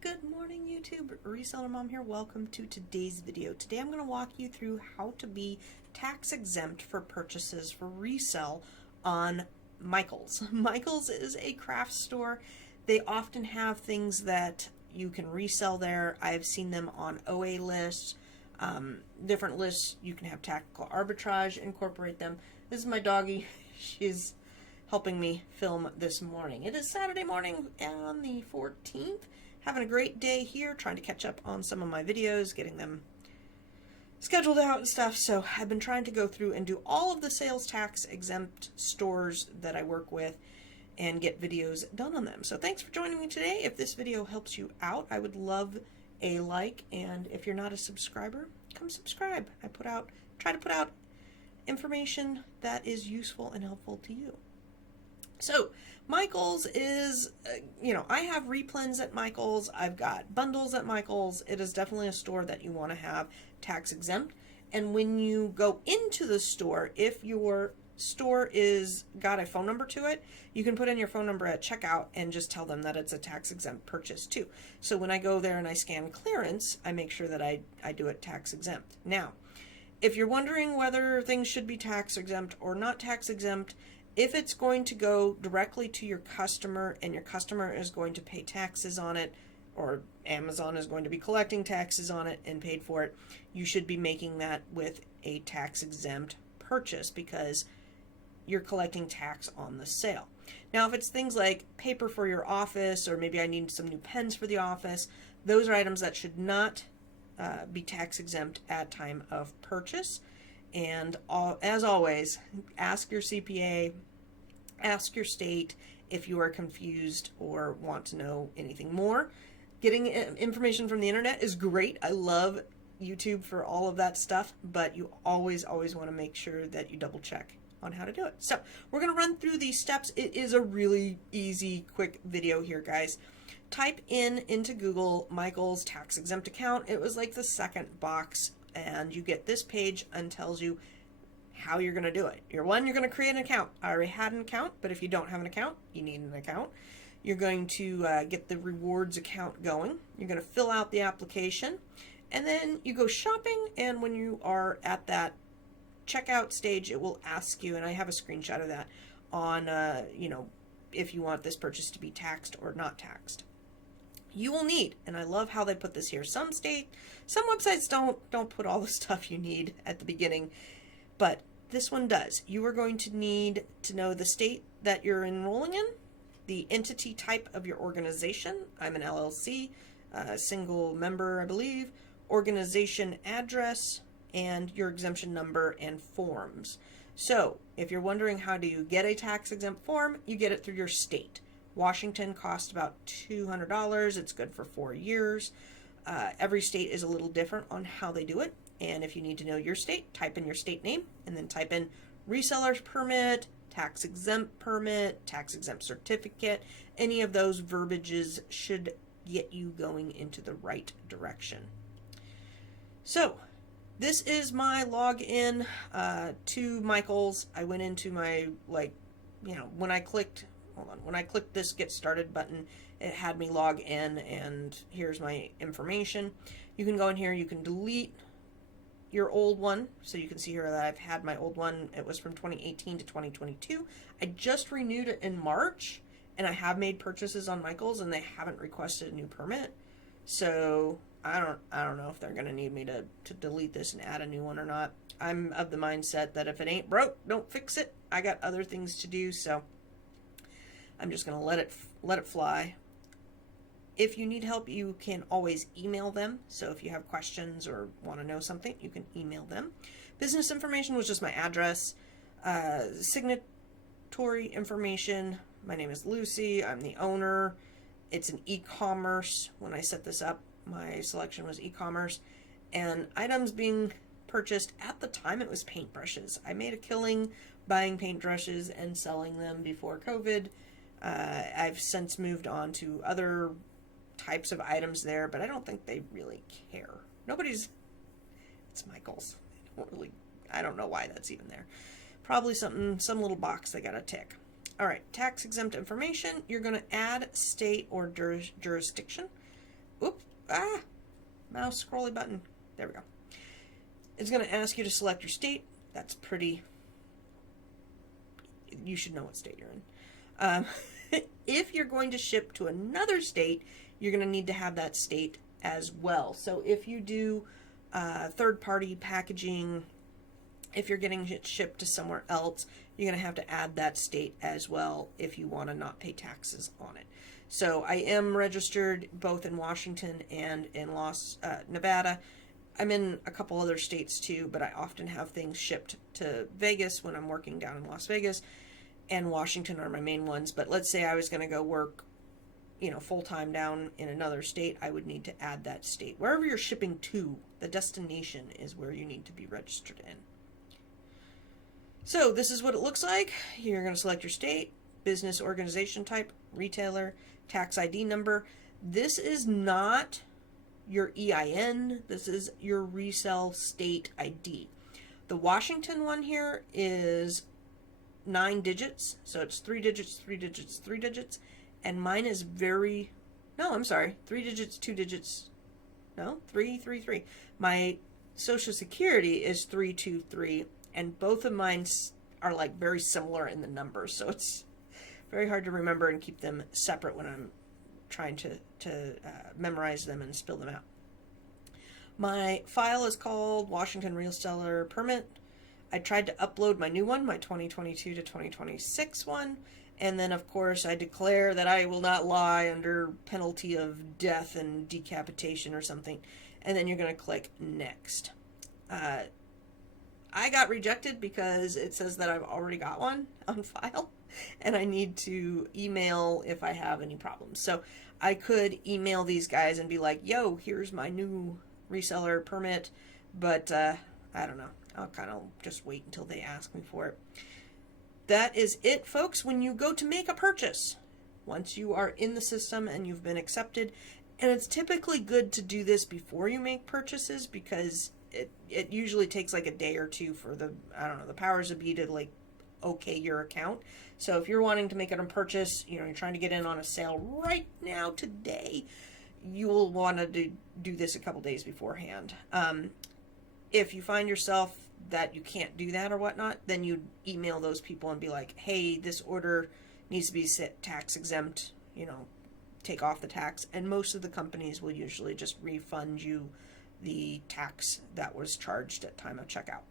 Good morning, YouTube. Reseller Mom here. Welcome to today's video. Today I'm going to walk you through how to be tax exempt for purchases for resale on Michaels. Michaels is a craft store. They often have things that you can resell there. I've seen them on OA lists, different lists. You can have tactical arbitrage, incorporate them. This is my doggie. She's helping me film this morning. It is Saturday morning on the 14th. Having a great day here, trying to catch up on some of my videos, getting them scheduled out and stuff. So I've been trying to go through and do all of the sales tax exempt stores that I work with and get videos done on them. So thanks for joining me today. If this video helps you out, I would love a like, and if you're not a subscriber, come subscribe. I try to put out information that is useful and helpful to you. So Michaels is, I have replens at Michaels. I've got bundles at Michaels. It is definitely a store that you want to have tax exempt. And when you go into the store, if your store is got a phone number to it, you can put in your phone number at checkout and just tell them that it's a tax exempt purchase too. So when I go there and I scan clearance, I make sure that I do it tax exempt. Now, if you're wondering whether things should be tax exempt or not tax exempt, if it's going to go directly to your customer and your customer is going to pay taxes on it, or Amazon is going to be collecting taxes on it and paid for it, you should be making that with a tax exempt purchase because you're collecting tax on the sale. Now, if it's things like paper for your office, or maybe I need some new pens for the office, those are items that should not be tax exempt at time of purchase. And as always, ask your CPA, ask your state if you are confused or want to know anything more. Getting information from the internet is great. I love YouTube for all of that stuff, but you always want to make sure that you double check on how to do it. So we're going to run through these steps. It is a really easy, quick video here, guys. Type into Google Michaels tax exempt account. It was like the second box, and you get this page and tells you how you're going to do it. You're going to create an account. I already had an account, but if you don't have an account, you need an account. You're going to get the rewards account going. You're going to fill out the application, and then you go shopping, and when you are at that checkout stage, it will ask you, and I have a screenshot of that, on if you want this purchase to be taxed or not taxed. You will need, and I love how they put this here. Some websites don't put all the stuff you need at the beginning, but this one does. You are going to need to know the state that you're enrolling in, the entity type of your organization. I'm an LLC, single member, I believe, organization address, and your exemption number and forms. So if you're wondering how do you get a tax exempt form, you get it through your state. Washington costs about $200. It's good for 4 years. Every state is a little different on how they do it. And if you need to know your state, type in your state name and then type in Reseller Permit, tax exempt permit, tax exempt certificate. Any of those verbiages should get you going into the right direction. So this is my login to Michaels. I went into my, when I clicked this Get Started button, it had me log in, and here's my information. You can go in here, you can delete your old one. So you can see here that I've had my old one. It was from 2018 to 2022. I just renewed it in March, and I have made purchases on Michaels, and they haven't requested a new permit. So I don't know if they're going to need me to delete this and add a new one or not. I'm of the mindset that if it ain't broke, don't fix it. I got other things to do, so I'm just going to let it fly. If you need help, you can always email them. So if you have questions or want to know something, you can email them. Business information was just my address. Signatory information. My name is Lucy. I'm the owner. It's an e-commerce. When I set this up, my selection was e-commerce. And items being purchased at the time, it was paintbrushes. I made a killing buying paintbrushes and selling them before COVID. I've since moved on to other types of items there, but I don't think they really care. It's Michaels. I don't know why that's even there. Probably some little box they gotta tick. All right, tax exempt information. You're gonna add state or jurisdiction. Oop, ah, mouse scrolly button. There we go. It's going to ask you to select your state. That's pretty, you should know what state you're in. If you're going to ship to another state, you're going to need to have that state as well. So if you do third-party packaging, if you're getting it shipped to somewhere else, you're going to have to add that state as well if you want to not pay taxes on it. So I am registered both in Washington and in Nevada. I'm in a couple other states too, but I often have things shipped to Vegas when I'm working down in Las Vegas, and Washington are my main ones. But let's say I was going to go work, you know, full-time down in another state, I would need to add that state. Wherever you're shipping to, the destination is where you need to be registered in. So this is what it looks like. You're going to select your state, business organization type, retailer, tax ID number. This is not your EIN. This is your resell state ID. The Washington one here is 9 digits. So it's 3 digits, 3 digits, 3 digits. And mine is 3 digits, 2 digits. No, 333. My Social Security is 323. And both of mine are like very similar in the numbers, so it's very hard to remember and keep them separate when I'm trying to memorize them and spill them out. My file is called Washington Reseller Permit. I tried to upload my new one, my 2022 to 2026 one, and then of course I declare that I will not lie under penalty of death and decapitation or something, and then you're going to click Next. I got rejected because it says that I've already got one on file and I need to email if I have any problems. So I could email these guys and be like, yo, here's my new reseller permit, but I don't know. I'll kind of just wait until they ask me for it. That is it, folks. When you go to make a purchase, once you are in the system and you've been accepted, and it's typically good to do this before you make purchases because it usually takes like a day or two for the powers that be to like okay your account. So if you're wanting to make it a purchase, you know, you're trying to get in on a sale right now today, you will want to do this a couple days beforehand. If you find yourself that you can't do that or whatnot, then you email those people and be like, hey, this order needs to be tax exempt, you know, take off the tax. And most of the companies will usually just refund you the tax that was charged at time of checkout.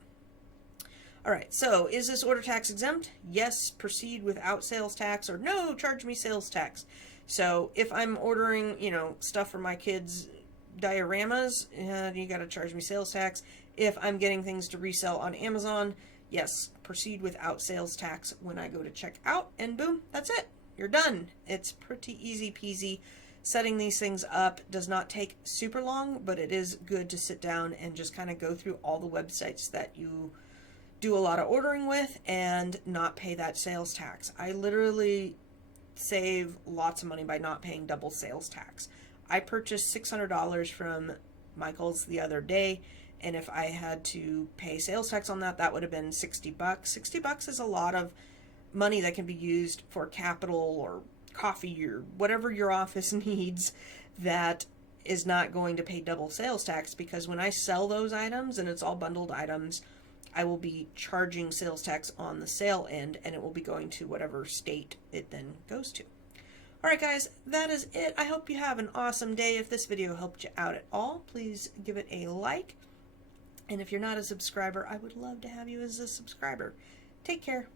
All right, so is this order tax exempt? Yes, proceed without sales tax, or no, charge me sales tax. So if I'm ordering, you know, stuff for my kids' dioramas, you got to charge me sales tax. If I'm getting things to resell on Amazon, yes, proceed without sales tax when I go to check out, and boom, that's it. You're done. It's pretty easy peasy. Setting these things up does not take super long, but it is good to sit down and just kind of go through all the websites that you do a lot of ordering with and not pay that sales tax. I literally save lots of money by not paying double sales tax. I purchased $600 from Michael's the other day, and if I had to pay sales tax on that, that would have been $60. $60 is a lot of money that can be used for capital or coffee or whatever your office needs that is not going to pay double sales tax, because when I sell those items and it's all bundled items, I will be charging sales tax on the sale end, and it will be going to whatever state it then goes to. All right, guys, that is it. I hope you have an awesome day. If this video helped you out at all, please give it a like. And if you're not a subscriber, I would love to have you as a subscriber. Take care.